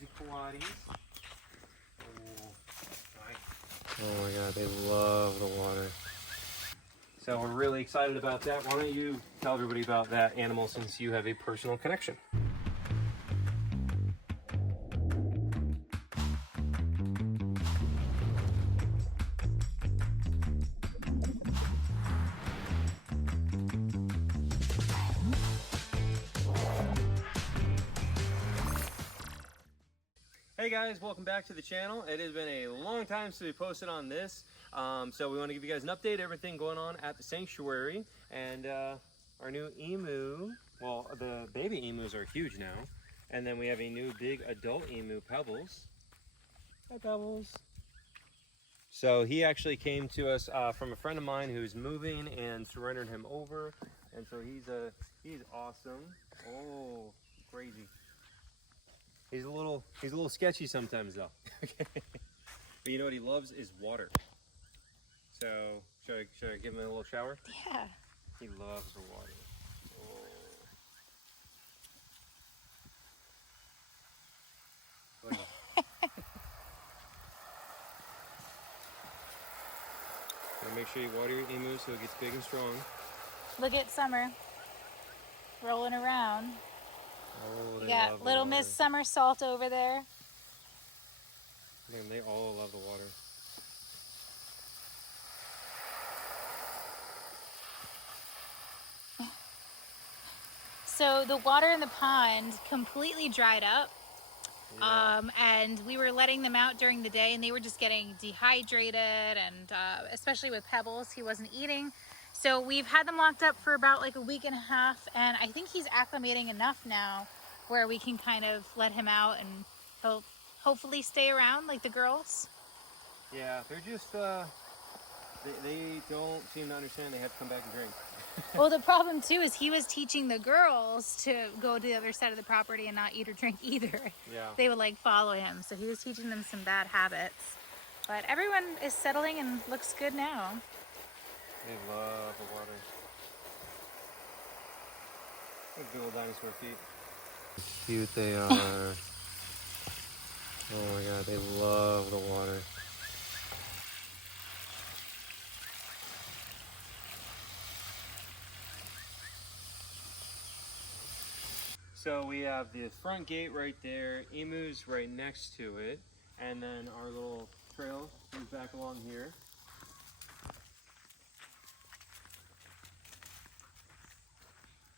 crazy Pilates. Oh my god, they love the water. So we're really excited about that. Why don't you tell everybody about that animal since you have a personal connection? Hey guys, welcome back to the channel. It has been a long time since we posted on this. So we want to give you guys an update, everything going on at the sanctuary. And our new emu, well, the baby emus are huge now. And then we have a new big adult emu, Pebbles. Hi, Pebbles. So he actually came to us from a friend of mine who's moving and surrendered him over. And so he's awesome. Oh, crazy. He's a little sketchy sometimes though. Okay. But you know what he loves is water. So should I give him a little shower? Yeah. He loves the water. Oh. Look at him. Gotta make sure you water your emu so it gets big and strong. Look at Summer rolling around. Oh, You got little Miss Somersault over there. Man, they all love the water. So the water in the pond completely dried up. Yeah. And we were letting them out during the day and they were just getting dehydrated, and especially with Pebbles, he wasn't eating. So we've had them locked up for about like a week and a half, and I think he's acclimating enough now where we can kind of let him out and he'll hopefully stay around like the girls. Yeah, they're just, they don't seem to understand they have to come back and drink. Well, the problem too is he was teaching the girls to go to the other side of the property and not eat or drink either. Yeah. They would like follow him, so he was teaching them some bad habits. But everyone is settling and looks good now. They love the water. Look, big old dinosaur feet. How cute they are. Oh my god, they love the water. So we have the front gate right there, emus right next to it, and then our little trail goes back along here.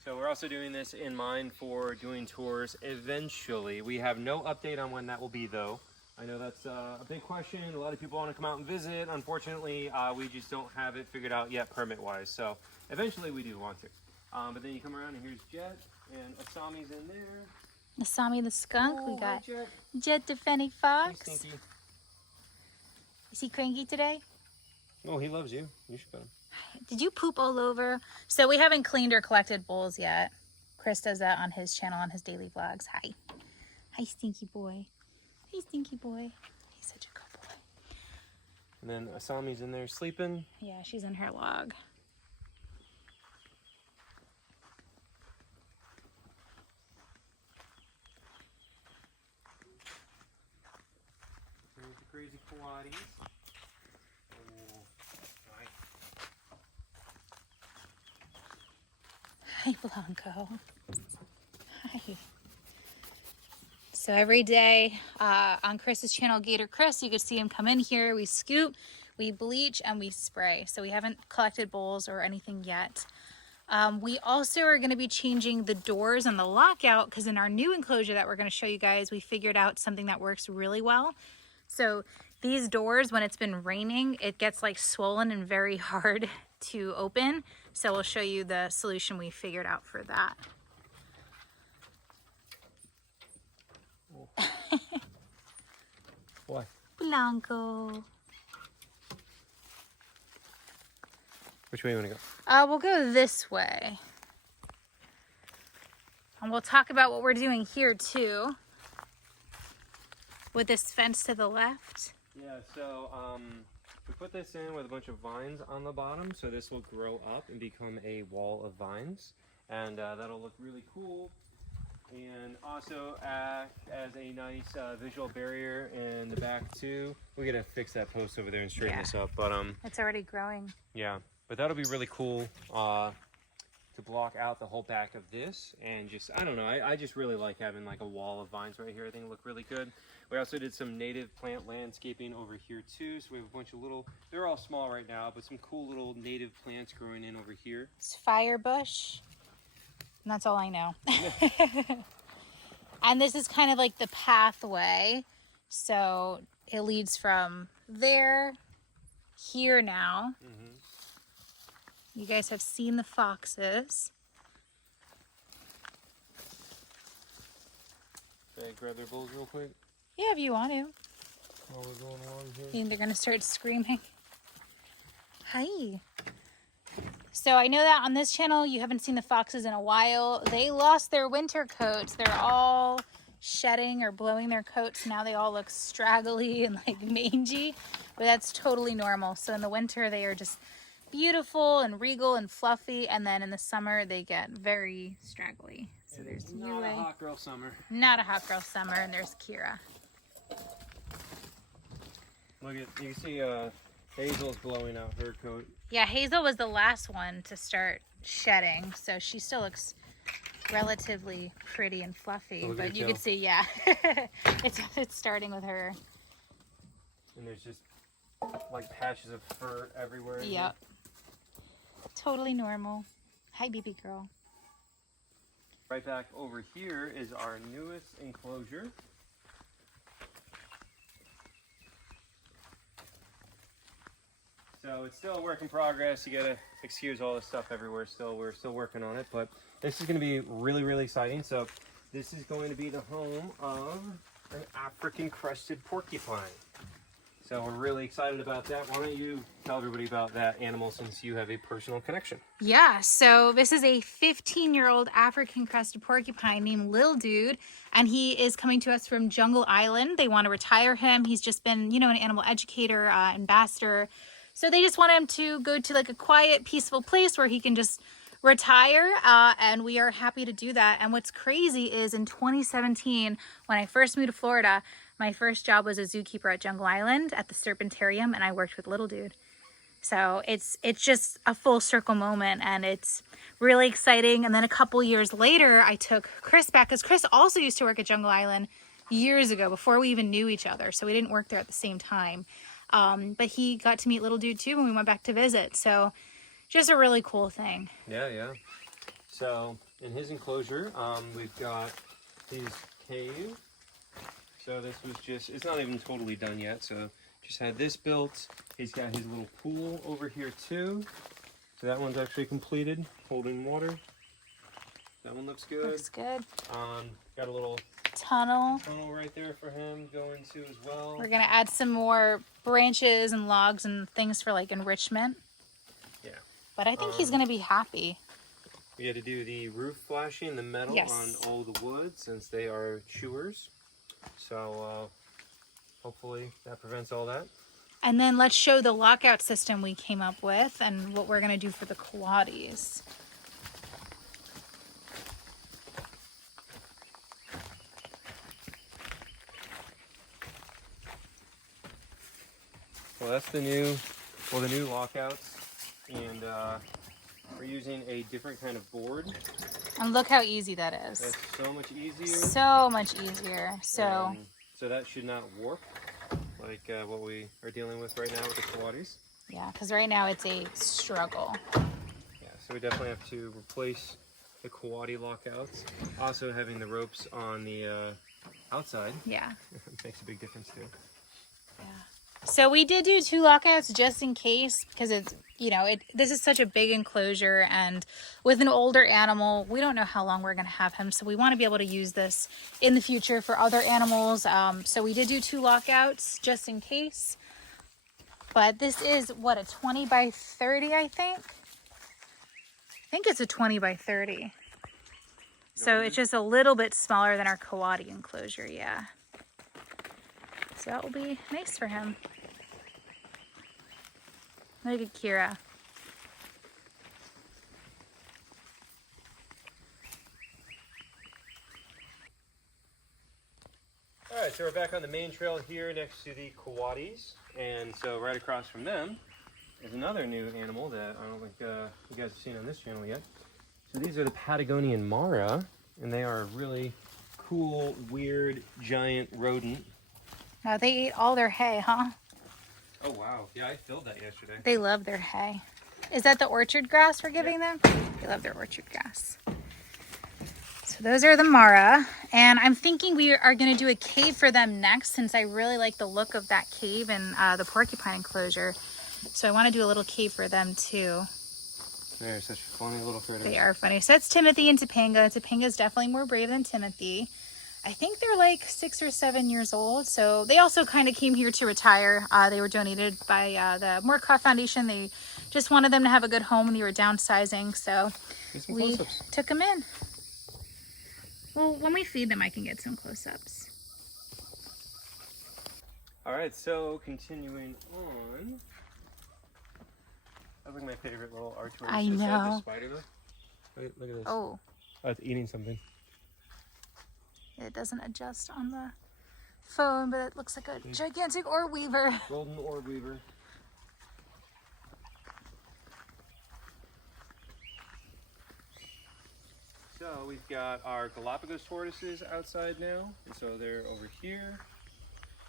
So we're also doing this in mind for doing tours eventually. We have no update on when that will be though. I know that's a big question. A lot of people want to come out and visit. Unfortunately, we just don't have it figured out yet permit-wise. So eventually we do want to. But then you come around and here's Jet, and Asami's in there. Asami the skunk. Oh, We got hi, Jet. Jet the fennec Hey, fox. Stinky. Is he cranky today? Oh, he loves you. You should pet him. Did you poop all over? So we haven't cleaned or collected bowls yet. Chris does that on his channel, on his daily vlogs. Hi. Hi, stinky boy. Hey, stinky boy. He's such a good boy. And then Asami's in there sleeping. Yeah, she's in her log. There's the crazy Pilates. Oh, nice. Hi, Blanco. Hi. So every day on Chris's channel, Gator Chris, you could see him come in here. We scoop, we bleach, and we spray. So we haven't collected bowls or anything yet. We also are going to be changing the doors and the lockout, because in our new enclosure that we're going to show you guys, we figured out something that works really well. So these doors, when it's been raining, it gets like swollen and very hard to open. So we'll show you the solution we figured out for that. What? Blanco. Which way you want to go? We'll go this way. And we'll talk about what we're doing here too. With this fence to the left. Yeah, so we put this in with a bunch of vines on the bottom, so this will grow up and become a wall of vines, and that'll look really cool. and also act as a nice visual barrier in the back too. We gotta fix that post over there and straighten this up, but it's already growing. yeah, but that'll be really cool to block out the whole back of this, and just I don't know, I just really like having like a wall of vines right here. I think it look really good. We also did some native plant landscaping over here too, so we have a bunch of little, they're all small right now, but some cool little native plants growing in over here. It's firebush. And that's all I know. And this is kind of like the pathway. So it leads from there, here now. You guys have seen the foxes. Should I grab their bowls real quick? Yeah, if you want to. While we're going along here. You think they're going to start screaming? Hi. So I know that on this channel you haven't seen the foxes in a while. They lost their winter coats. They're all shedding or blowing their coats. Now they all look straggly and like mangy, but that's totally normal. So in the winter they are just beautiful and regal and fluffy, and then in the summer they get very straggly. So there's not a hot girl summer. Not a hot girl summer, and there's Kira. Look at, you can see Hazel's blowing out her coat. Yeah, Hazel was the last one to start shedding, so she still looks relatively pretty and fluffy. Oh, but you can see, yeah, it's starting with her. And there's just like patches of fur everywhere. Yep. Totally normal. Hi, baby girl. Right back over here is our newest enclosure. So it's still a work in progress. You gotta excuse all this stuff everywhere. We're still working on it, but this is gonna be really, really exciting. So this is going to be the home of an African crested porcupine. So we're really excited about that. Why don't you tell everybody about that animal, since you have a personal connection? Yeah, so this is a 15-year-old African crested porcupine named Lil Dude, and he is coming to us from Jungle Island. They want to retire him. He's just been, an animal educator, ambassador. So they just want him to go to like a quiet, peaceful place where he can just retire, and we are happy to do that. And what's crazy is in 2017, when I first moved to Florida, my first job was a zookeeper at Jungle Island at the Serpentarium, and I worked with Little Dude. So it's just a full circle moment, and it's really exciting. And then a couple years later, I took Chris back, because Chris also used to work at Jungle Island years ago, before we even knew each other. So we didn't work there at the same time. But he got to meet Little Dude too when we went back to visit. So just a really cool thing. Yeah. So in his enclosure, we've got his cave. So this was just, it's not even totally done yet. So just had this built. He's got his little pool over here too. So that one's actually completed, holding water. That one looks good. Looks good. Got a little tunnel right there for him going to as well. We're gonna add some more branches and logs and things for like enrichment. Yeah. But I think he's gonna be happy. We had to do the roof flashing, the metal on all the wood, since they are chewers. So hopefully that prevents all that. And then let's show the lockout system we came up with and what we're gonna do for the coatis. Well, that's the new lockouts, and we're using a different kind of board. And look how easy that is. That's so much easier. So much easier. So that should not warp like what we are dealing with right now with the coatis. Yeah, because right now it's a struggle. Yeah, so we definitely have to replace the coati lockouts. Also, having the ropes on the outside. Yeah. Makes a big difference too. Yeah. So we did do 2 lockouts just in case, because it's, this is such a big enclosure, and with an older animal, we don't know how long we're going to have him. So we want to be able to use this in the future for other animals. So we did do 2 lockouts just in case. But this is, what, a 20 by 30, I think? I think it's a 20 by 30. So it's just a little bit smaller than our coati enclosure, yeah. So that will be nice for him. Look at Kira. so we're back on the main trail here next to the coatis. And so right across from them is another new animal that I don't think you guys have seen on this channel yet. So these are the Patagonian Mara, and they are a really cool, weird, giant rodent. No, they ate all their hay, huh? Oh wow, yeah, I filled that yesterday. They love their hay. Is that the orchard grass we're giving them? They love their orchard grass. So those are the Mara, and I'm thinking we are going to do a cave for them next, since I really like the look of that cave and the porcupine enclosure. So I want to do a little cave for them too. They're such funny little critters. They are funny. So that's Timothy and Topanga. Topanga's definitely more brave than Timothy. I think they're like 6 or 7 years old. So they also kind of came here to retire. They were donated by the Moorcock Foundation. They just wanted them to have a good home when they were downsizing. So we took them in. Well, when we feed them, I can get some close-ups. All right, so continuing on. That's like my favorite little archway. I Just know. the spider though. Look at this. Oh, Oh, it's eating something. it doesn't adjust on the phone, but it looks like a gigantic orb weaver. Golden orb weaver. So we've got our Galapagos tortoises outside now, and so they're over here.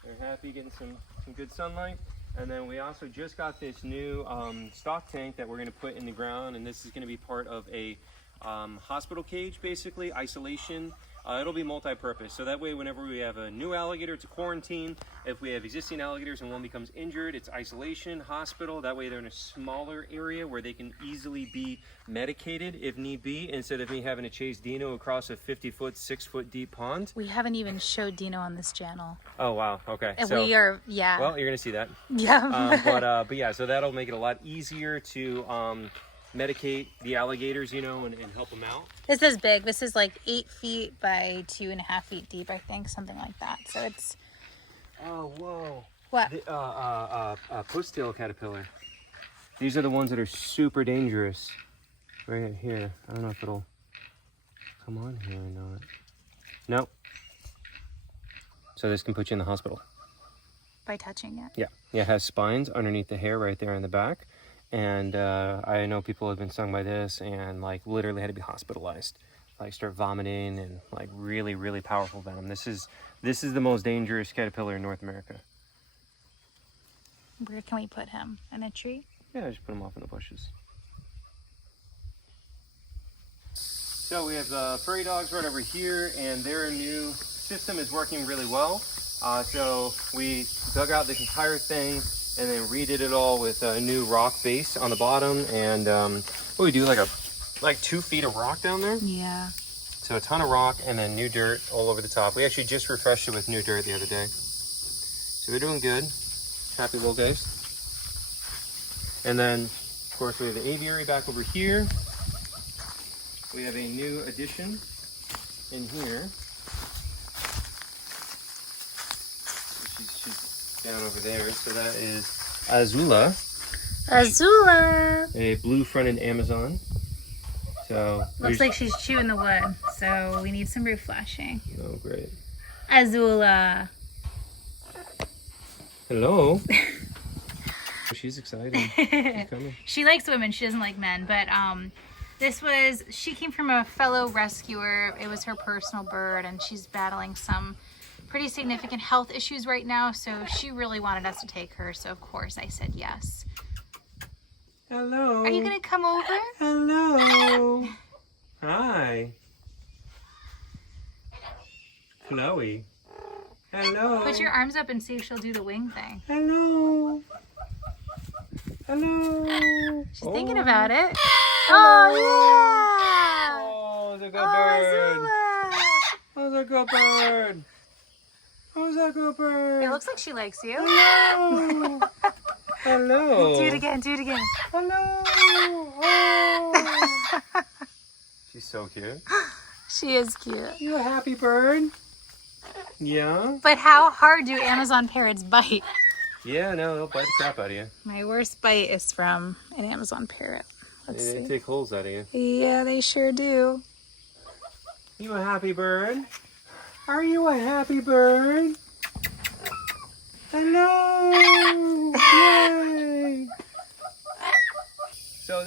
They're happy getting some good sunlight. And then we also just got this new stock tank that we're going to put in the ground, and this is going to be part of a hospital cage, basically, isolation. It'll be multi-purpose, so that way whenever we have a new alligator, it's a quarantine. If we have existing alligators and one becomes injured, it's isolation, hospital. That way they're in a smaller area where they can easily be medicated if need be, instead of me having to chase Dino across a 50-foot, 6-foot deep pond. We haven't even showed Dino on this channel. Oh, wow, okay. And So, we are, yeah. well, you're going to see that. Yeah. But yeah, so that'll make it a lot easier to medicate the alligators, you know, and help them out. This is big. This is like 8 feet by 2.5 feet deep, I think, something like that. So it's. Oh, whoa. What? Post-tail caterpillar. These are the ones that are super dangerous. Right here. I don't know if it'll come on here or not. Nope. So this can put you in the hospital. By touching it. Yeah. Yeah, it has spines underneath the hair right there in the back. And I know people have been stung by this and like literally had to be hospitalized, like start vomiting and like really, really powerful venom. This is the most dangerous caterpillar in North America. Where can we put him? In a tree? Yeah, just put him off in the bushes. So we have the prairie dogs right over here, and their new system is working really well. So we dug out this entire thing and then redid it all with a new rock base on the bottom, and what we do, like 2 feet of rock down there. Yeah. So a ton of rock and then new dirt all over the top. We actually just refreshed it with new dirt the other day. So they're doing good. Happy little guys. And then, of course, we have the aviary back over here. We have a new addition in here. She's down over there. So that is Azula. Azula! A blue-fronted Amazon. So Looks like she's chewing the wood, so we need some roof flashing. Oh, great. Azula! Hello. She's excited. She's coming. She likes women, she doesn't like men, but she came from a fellow rescuer. It was her personal bird, and she's battling some pretty significant health issues right now, so she really wanted us to take her, so of course I said yes. Hello. Are you gonna come over? Hello. Hi. Chloe. Hello. Put your arms up and see if she'll do the wing thing. Hello. Hello. She's thinking about it. Hello. Oh, yeah! Oh, it's a good bird. Azula! Oh, it's a good bird. Who's that good bird? It looks like she likes you. Hello. Hello. Do it again, do it again. Hello. Oh. She's so cute. She is cute. You a happy bird? Yeah? But how hard do Amazon parrots bite? Yeah, no, they'll bite the crap out of you. My worst bite is from an Amazon parrot. Let's They see. take holes out of you. Yeah, they sure do. You a happy bird? Are you a happy bird?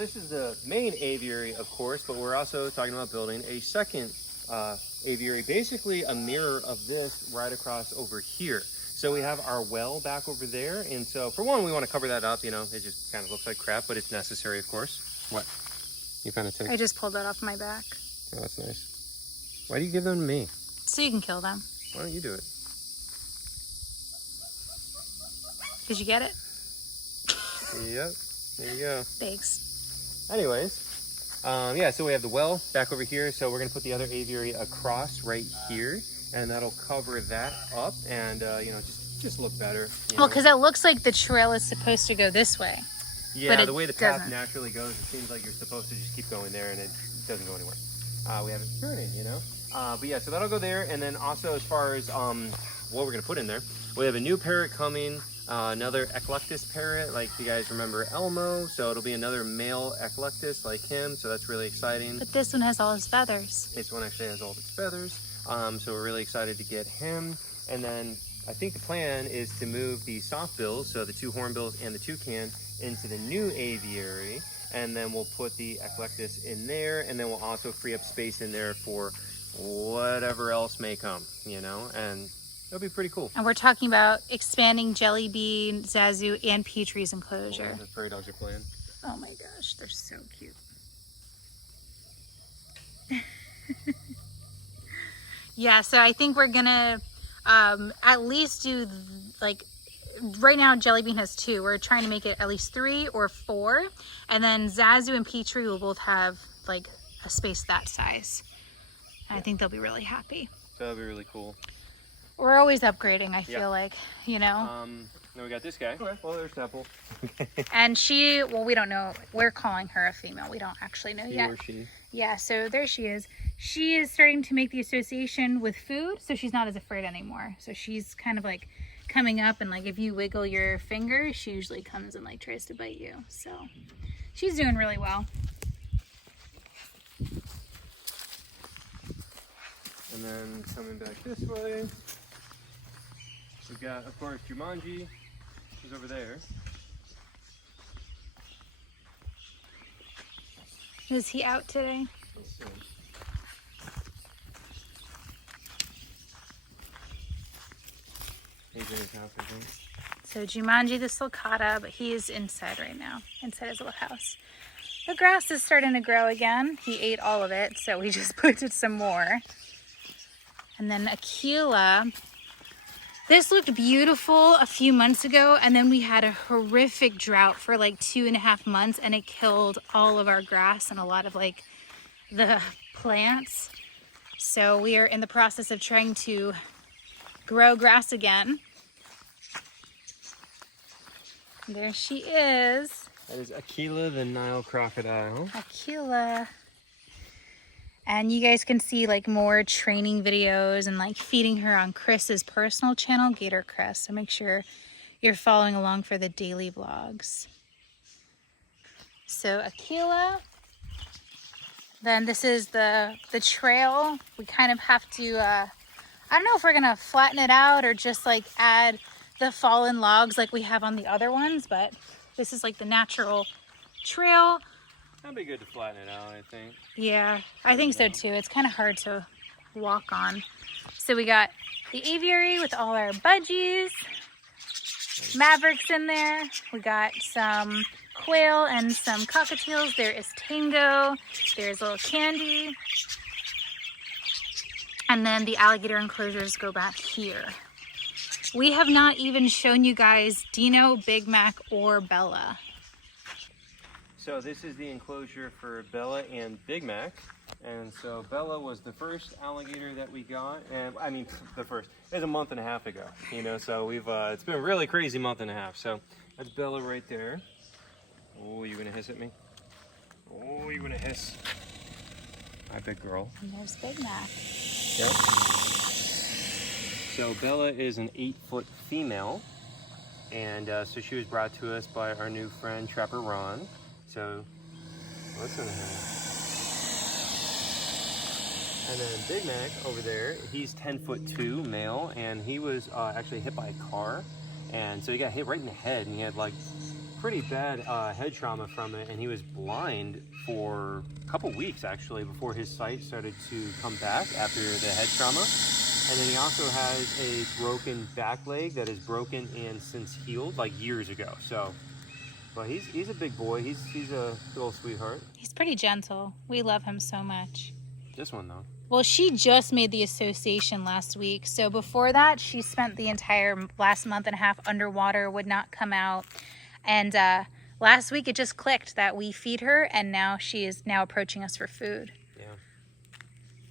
this is the main aviary, of course, but we're also talking about building a second aviary, basically a mirror of this right across over here. So we have our well back over there, and so for one, we want to cover that up. You know, it just kind of looks like crap, but it's necessary, of course. What? You found a tick? I just pulled that off my back. Oh, that's nice. Why do you give them to me? So you can kill them. Why don't you do it? Did you get it? Yep. There you go. Thanks. Anyways, yeah, so we have the well back over here. So we're going to put the other aviary across right here, and that'll cover that up and, you know, just look better. Well, because it looks like the trail is supposed to go this way. Yeah, but the way the path doesn't. naturally goes, it seems like you're supposed to just keep going there, and it doesn't go anywhere. We have it turning, you know? But yeah, so that'll go there. And then also as far as what we're going to put in there, we have a new parrot coming. Another eclectus parrot, like you guys remember Elmo, so it'll be another male eclectus like him, so that's really exciting. But this one has all his feathers. This one actually has all of its feathers, so we're really excited to get him. And then I think the plan is to move the soft bills, so the two hornbills and the toucan, into the new aviary, and then we'll put the eclectus in there, and then we'll also free up space in there for whatever else may come, you know, and it'll be pretty cool. And we're talking about expanding Jelly Bean, Zazu, and Petrie's enclosure. The prairie dogs are playing. Oh my gosh, they're so cute. Yeah, so I think we're gonna at least do, like, right now Jelly Bean has 2. We're trying to make it at least 3 or 4. And then Zazu and Petrie will both have like a space that size. And I think they'll be really happy. That'll be really cool. We're always upgrading, I feel like, you know? Then we got this guy. Okay, well, there's Temple. And she, well, we don't know. We're calling her a female. We don't actually know He yet. or she. Yeah, so there she is. She is starting to make the association with food, so she's not as afraid anymore. So she's kind of like coming up, and like if you wiggle your finger, she usually comes and like tries to bite you. So she's doing really well. And then coming back this way, we've got, of course, Jumanji. She's over there. Is he out today? Let's see. He's in his house, I think. So Jumanji the sulcata, but he is inside right now, inside his little house. The grass is starting to grow again. He ate all of it, so we just planted some more. And then Aquila. This looked beautiful a few months ago, and then we had a horrific drought for like 2.5 months, and it killed all of our grass and a lot of like the plants. So we are in the process of trying to grow grass again. There she is. That is Aquila the Nile crocodile. Aquila. And you guys can see like more training videos and like feeding her on Chris's personal channel, Gator Chris. So make sure you're following along for the daily vlogs. So Aquila. Then this is the trail. We kind of have to, I don't know if we're gonna flatten it out or just like add the fallen logs like we have on the other ones, but this is like the natural trail. That'd be good to flatten it out, I think. Yeah, I think so too. It's kind of hard to walk on. So we got the aviary with all our budgies, Mavericks in there. We got some quail and some cockatiels. There is Tango. There's little Candy. And then the alligator enclosures go back here. We have not even shown you guys Dino, Big Mac, or Bella. So this is the enclosure for Bella and Big Mac. And so Bella was the first alligator that we got. And I mean, the first, it was a month and a half ago, you know, so we've, it's been a really crazy month and a half. So that's Bella right there. Oh, you gonna hiss at me? Oh, you gonna hiss? Hi, big girl. And there's Big Mac. Yep. So Bella is an 8-foot female. And so she was brought to us by our new friend, Trapper Ron. So, listen to her. And then Big Mac over there, he's 10'2" male, and he was actually hit by a car. And so he got hit right in the head, and he had like pretty bad head trauma from it, and he was blind for a couple weeks actually before his sight started to come back after the head trauma. And then he also has a broken back leg that is broken and since healed, like years ago. So, but he's a big boy. He's a little sweetheart. He's pretty gentle. We love him so much. This one though. Well, she just made the association last week. So before that, she spent the entire last month and a half underwater, would not come out. And last week it just clicked that we feed her, and now she is now approaching us for food. Yeah.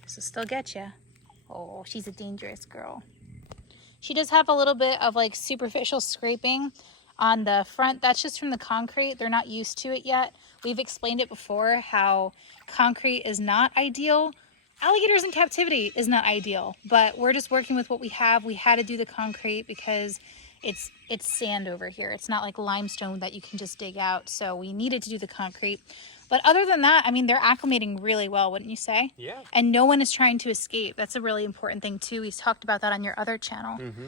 So still get ya. Oh, she's a dangerous girl. She does have a little bit of like superficial scraping on the front. That's just from the concrete. They're not used to it yet. We've explained it before how concrete is not ideal. Alligators in captivity is not ideal, but we're just working with what we have. We had to do the concrete because it's sand over here. It's not like limestone that you can just dig out. So we needed to do the concrete. But other than that, I mean, they're acclimating really well, wouldn't you say? Yeah. And no one is trying to escape. That's a really important thing too. We talked about that on your other channel. Mm-hmm.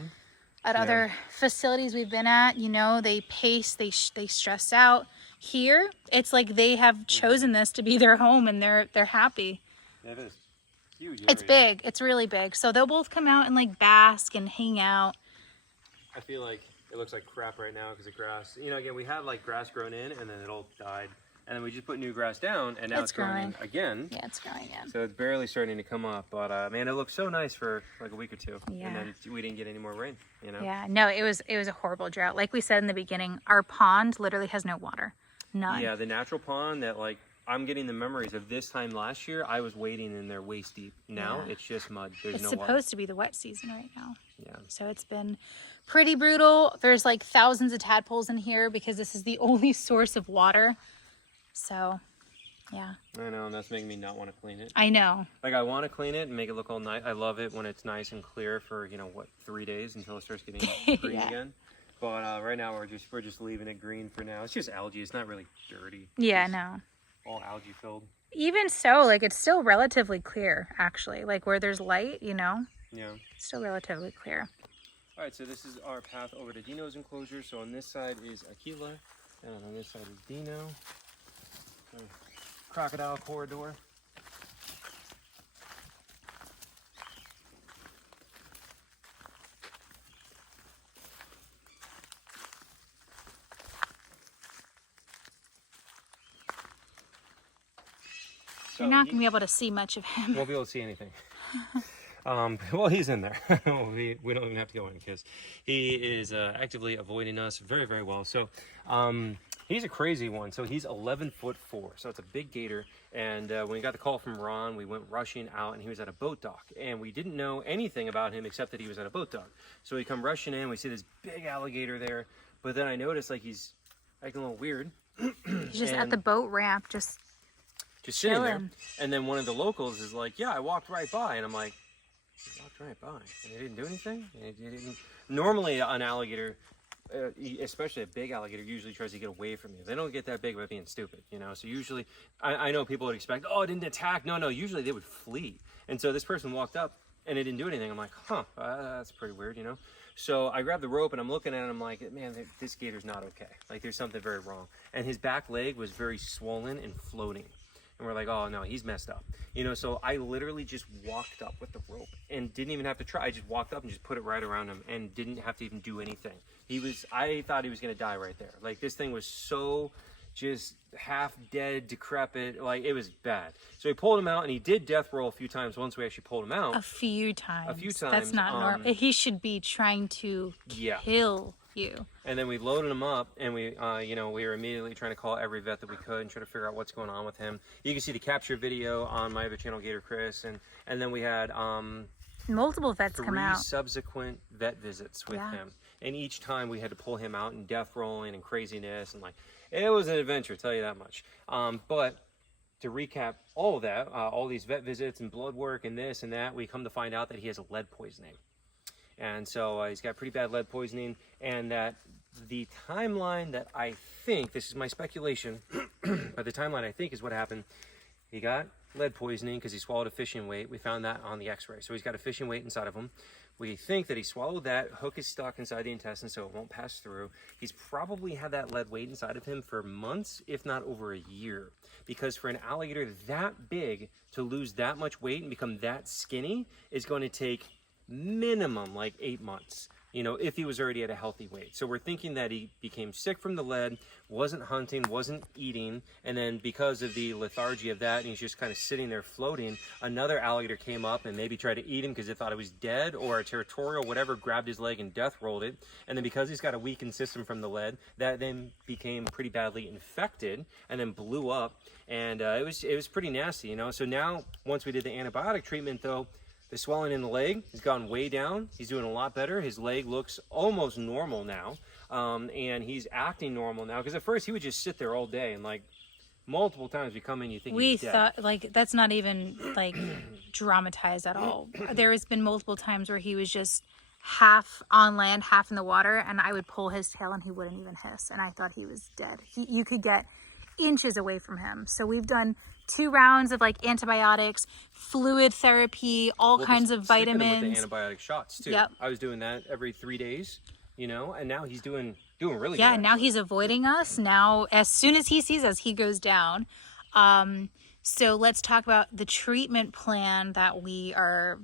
At other facilities we've been at, you know, they pace, they stress out. Here, it's like they have chosen this to be their home, and they're happy. It is huge. It's big. It's really big. So they'll both come out and like bask and hang out. I feel like it looks like crap right now because of grass. You know, again, we had like grass grown in, and then it all died. And then we just put new grass down, and now it's growing in again. Yeah, it's growing again. So it's barely starting to come up. But man, it looked so nice for like a week or two. Yeah. And then we didn't get any more rain, you know? Yeah, no, it was a horrible drought. Like we said in the beginning, our pond literally has no water. None. Yeah, the natural pond that like I'm getting the memories of this time last year, I was wading in there waist deep. Now it's just mud. There's It's no supposed water. to be the wet season right now. Yeah. So it's been pretty brutal. There's like thousands of tadpoles in here because this is the only source of water. So, yeah. I know, and that's making me not want to clean it. I know. Like I want to clean it and make it look all nice. I love it when it's nice and clear for, you know, what, 3 days until it starts getting green Yeah. again. But right now we're just leaving it green for now. It's just algae. It's not really dirty. Yeah, It's no. all algae filled. Even so, like it's still relatively clear, actually. Like where there's light, you know, Yeah. it's still relatively clear. All right, so this is our path over to Dino's enclosure. So on this side is Aquila, and on this side is Dino. Crocodile corridor. You're not going to be able to see much of him. Won't be able to see anything. Well, he's in there. we don't even have to go in because he is actively avoiding us very, very well. So he's a crazy one. So he's 11'4". So it's a big gator. And when we got the call from Ron, we went rushing out, and he was at a boat dock. And we didn't know anything about him except that he was at a boat dock. So we come rushing in. We see this big alligator there. But then I noticed like he's acting a little weird. He's just at the boat ramp, just sitting there. chilling. And then one of the locals is like, yeah, I walked right by. And I'm like, you walked right by and it didn't do anything? And it didn't. Normally an alligator, especially a big alligator, usually tries to get away from you. They don't get that big by being stupid, you know? So usually, I know people would expect, oh, it didn't attack. No, usually they would flee. And so this person walked up and it didn't do anything. I'm like, huh, that's pretty weird, you know? So I grabbed the rope and I'm looking at it and I'm like, man, this gator's not okay. Like there's something very wrong. And his back leg was very swollen and floating. And we're like, oh no, he's messed up. You know, so I literally just walked up with the rope and didn't even have to try. I just walked up and just put it right around him and didn't have to even do anything. I thought he was gonna die right there. Like this thing was so just half dead, decrepit, like it was bad. So we pulled him out and he did death roll a few times once we actually pulled him out. A few times. A few times. That's not normal. He should be trying to kill you. And then we loaded him up and we were immediately trying to call every vet that we could and try to figure out what's going on with him. You can see the capture video on my other channel, Gator Chris, and then we had multiple vets come out. 3 subsequent vet visits with him. And each time we had to pull him out and death rolling and craziness and like it was an adventure, tell you that much. But to recap all of that, all these vet visits and blood work and this and that, we come to find out that he has a lead poisoning. And so he's got pretty bad lead poisoning, and that the timeline that I think, this is my speculation, but the timeline I think is what happened, he got lead poisoning because he swallowed a fishing weight. We found that on the x-ray. So he's got a fishing weight inside of him. We think that he swallowed that. Hook is stuck inside the intestine, so it won't pass through. He's probably had that lead weight inside of him for months, if not over a year. Because for an alligator that big, to lose that much weight and become that skinny is going to take minimum like 8 months, you know, if he was already at a healthy weight. So we're thinking that he became sick from the lead, wasn't hunting, wasn't eating, and then because of the lethargy of that, and he's just kind of sitting there floating, another alligator came up and maybe tried to eat him because they thought it was dead, or a territorial, whatever, grabbed his leg and death rolled it. And then because he's got a weakened system from the lead, that then became pretty badly infected and then blew up. And it was pretty nasty, you know. So now, once we did the antibiotic treatment though, the swelling in the leg has gone way down. He's doing a lot better. His leg looks almost normal now. And he's acting normal now. Because at first he would just sit there all day, and like multiple times we come in, you think he's dead. Thought, like, that's not even like dramatized at all. There has been multiple times where he was just half on land, half in the water, and I would pull his tail and he wouldn't even hiss. And I thought he was dead. You could get inches away from him. So we've done 2 rounds of like antibiotics, fluid therapy, all kinds of vitamins. With the antibiotic shots too. Yep. I was doing that every 3 days, you know, and now he's doing really good. Yeah, now he's avoiding us. Now, as soon as he sees us, he goes down. So let's talk about the treatment plan that we are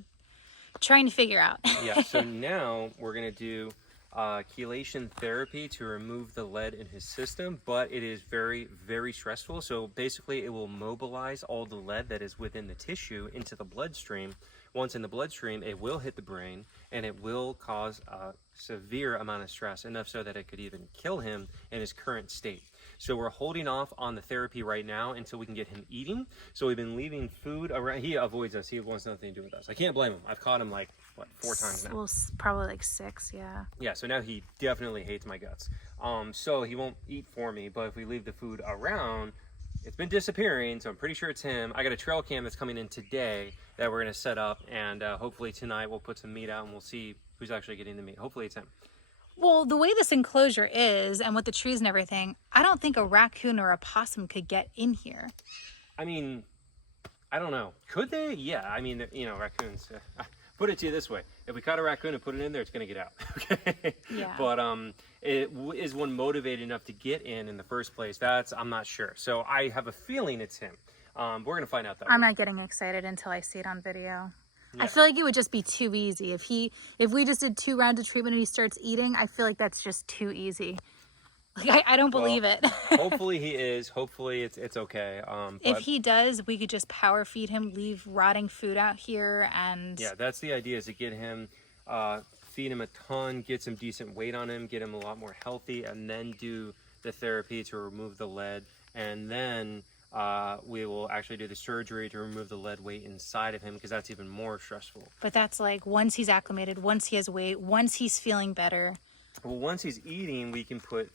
trying to figure out. Yeah, so now we're going to do chelation therapy to remove the lead in his system, but it is very, very stressful. So basically it will mobilize all the lead that is within the tissue into the bloodstream. Once in the bloodstream, it will hit the brain and it will cause a severe amount of stress, enough so that it could even kill him in his current state. So we're holding off on the therapy right now until we can get him eating. So we've been leaving food around. He avoids us. He wants nothing to do with us. I can't blame him. I've caught him like, what, 4 times now? Well, probably like 6, yeah. Yeah, so now he definitely hates my guts. So he won't eat for me, but if we leave the food around, it's been disappearing, so I'm pretty sure it's him. I got a trail cam that's coming in today that we're going to set up, and hopefully tonight we'll put some meat out and we'll see who's actually getting the meat. Hopefully it's him. Well, the way this enclosure is, and with the trees and everything, I don't think a raccoon or a possum could get in here. I mean, I don't know. Could they? Yeah, I mean, you know, raccoons. Put it to you this way. If we caught a raccoon and put it in there, it's going to get out. Okay? Yeah. But is one motivated enough to get in the first place? I'm not sure. So I have a feeling it's him. We're going to find out that. I'm not getting excited until I see it on video. Yeah. I feel like it would just be too easy. If we just did 2 rounds of treatment and he starts eating, I feel like that's just too easy. Like, I don't believe it. Hopefully he is. Hopefully it's okay. If he does, we could just power feed him, leave rotting food out here, and... Yeah, that's the idea, is to get him, feed him a ton, get some decent weight on him, get him a lot more healthy, and then do the therapy to remove the lead. And then we will actually do the surgery to remove the lead weight inside of him, because that's even more stressful. But that's like once he's acclimated, once he has weight, once he's feeling better. Well, once he's eating, we can put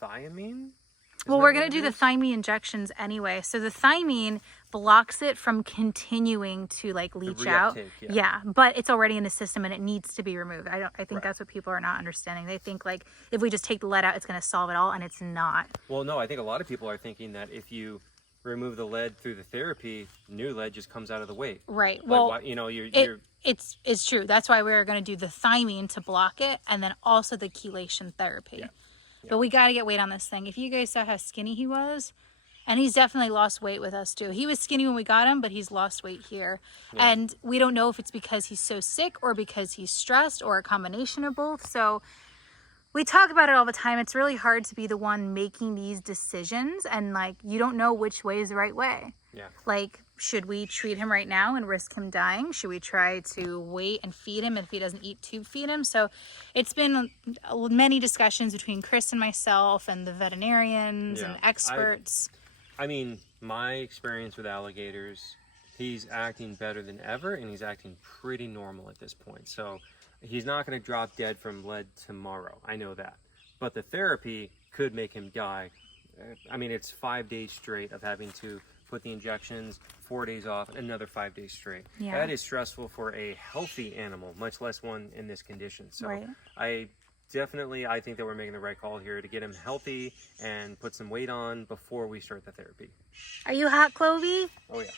thiamine. Well, we're going to do the thiamine injections anyway. So the thiamine blocks it from continuing to like leach out. Yeah, but it's already in the system and it needs to be removed. I think that's what people are not understanding. They think like if we just take the lead out, it's going to solve it all, and it's not. Well, no, I think a lot of people are thinking that if you remove the lead through the therapy, new lead just comes out of the weight. Right. Like, well, you know, it's true. That's why we're going to do the thiamine to block it, and then also the chelation therapy. Yeah. But we got to get weight on this thing. If you guys saw how skinny he was, and he's definitely lost weight with us too. He was skinny when we got him, but he's lost weight here. Yeah. And we don't know if it's because he's so sick or because he's stressed or a combination of both. So we talk about it all the time. It's really hard to be the one making these decisions, and like you don't know which way is the right way. Yeah. Like, should we treat him right now and risk him dying? Should we try to wait and feed him? And if he doesn't eat, tube feed him? So it's been many discussions between Chris and myself and the veterinarians and experts. I mean, my experience with alligators, he's acting better than ever, and he's acting pretty normal at this point. So he's not going to drop dead from lead tomorrow. I know that. But the therapy could make him die. I mean, it's 5 days straight of having to put the injections, 4 days off, another 5 days straight. Yeah. That is stressful for a healthy animal, much less one in this condition. So right. definitely, I think that we're making the right call here to get him healthy and put some weight on before we start the therapy. Are you hot, Clovey? Oh yeah.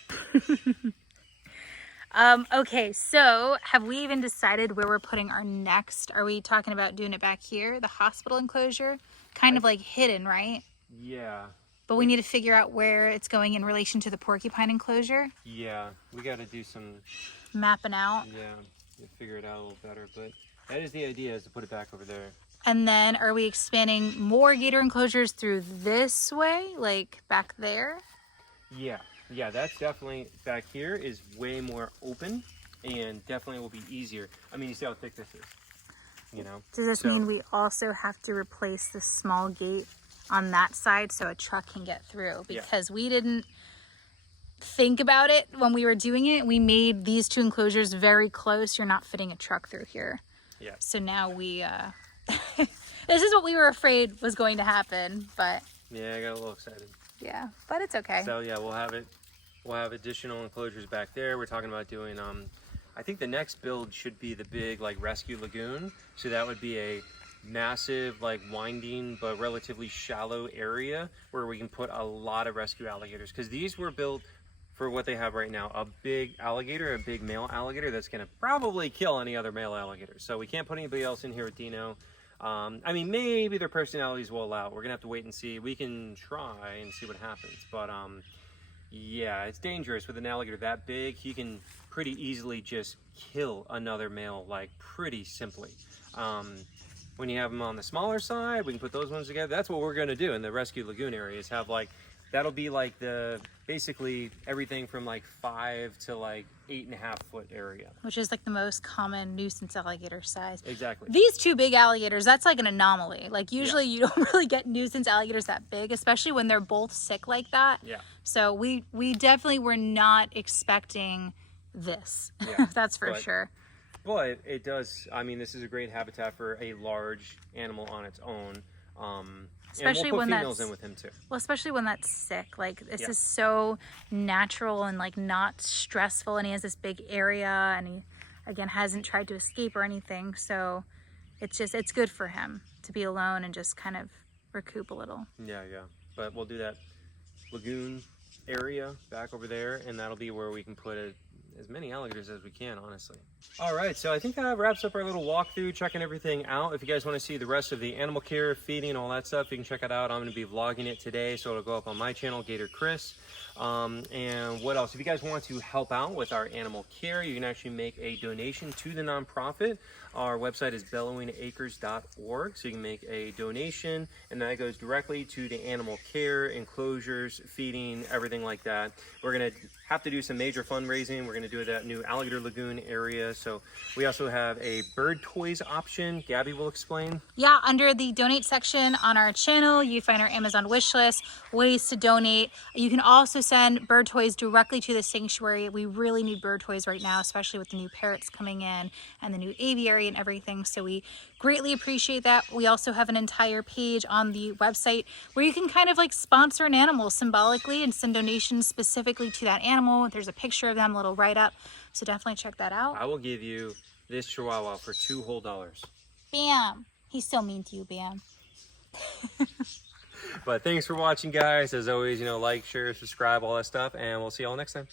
Okay, so have we even decided where we're putting our next? Are we talking about doing it back here, the hospital enclosure? Kind of like hidden, right? Yeah. But we need to figure out where it's going in relation to the porcupine enclosure. Yeah, we got to do some Mapping out. Yeah, you figure it out a little better, but that is the idea, is to put it back over there. And then are we expanding more gator enclosures through this way, like back there? Yeah, that's definitely, back here is way more open and definitely will be easier. I mean, you see how thick this is, you know? Does this mean we also have to replace the small gate on that side so a truck can get through? Because we didn't think about it when we were doing it. We made these two enclosures very close. You're not fitting a truck through here. Yeah. So now we, this is what we were afraid was going to happen, but. Yeah, I got a little excited. Yeah, but it's okay. So yeah, we'll have additional enclosures back there. We're talking about doing, I think the next build should be the big like rescue lagoon. So that would be a massive, like winding but relatively shallow area where we can put a lot of rescue alligators, because these were built for what they have right now, a big alligator, a big male alligator that's going to probably kill any other male alligator. So we can't put anybody else in here with Dino. I mean, maybe their personalities will allow. We're gonna have to wait and see. We can try and see what happens, but yeah, it's dangerous with an alligator that big. He can pretty easily just kill another male, like pretty simply. When you have them on the smaller side, we can put those ones together. That's what we're gonna do in the rescue lagoon area, is have like, that'll be like the, basically everything from like 5 to like 8.5 foot area. Which is like the most common nuisance alligator size. Exactly. These two big alligators, that's like an anomaly. Like usually you don't really get nuisance alligators that big, especially when they're both sick like that. Yeah. So we definitely were not expecting this. Yeah. That's for sure. But it does, I mean, this is a great habitat for a large animal on its own. Especially and we'll put when females that's in with him too. Well, especially when that's sick. Like this is so natural and like not stressful, and he has this big area, and he again hasn't tried to escape or anything. So it's good for him to be alone and just kind of recoup a little. Yeah. But we'll do that lagoon area back over there, and that'll be where we can put as many alligators as we can, honestly. All right, so I think that wraps up our little walkthrough, checking everything out. If you guys want to see the rest of the animal care, feeding, all that stuff, you can check it out. I'm going to be vlogging it today, so it'll go up on my channel, Gator Chris. And what else? If you guys want to help out with our animal care, you can actually make a donation to the nonprofit. Our website is bellowingacres.org, so you can make a donation, and that goes directly to the animal care, enclosures, feeding, everything like that. We're going to have to do some major fundraising. We're going to do that new alligator lagoon area. So we also have a bird toys option. Gabby will explain. Yeah, under the donate section on our channel, you find our Amazon wish list, ways to donate. You can also send bird toys directly to the sanctuary. We really need bird toys right now, especially with the new parrots coming in and the new aviary and everything. So we greatly appreciate that. We also have an entire page on the website where you can kind of like sponsor an animal symbolically and send donations specifically to that animal. There's a picture of them, a little write-up. So definitely check that out. I will give you this Chihuahua for $2 whole. Bam! He's so mean to you, Bam. But thanks for watching, guys. As always, like, share, subscribe, all that stuff, and we'll see y'all next time.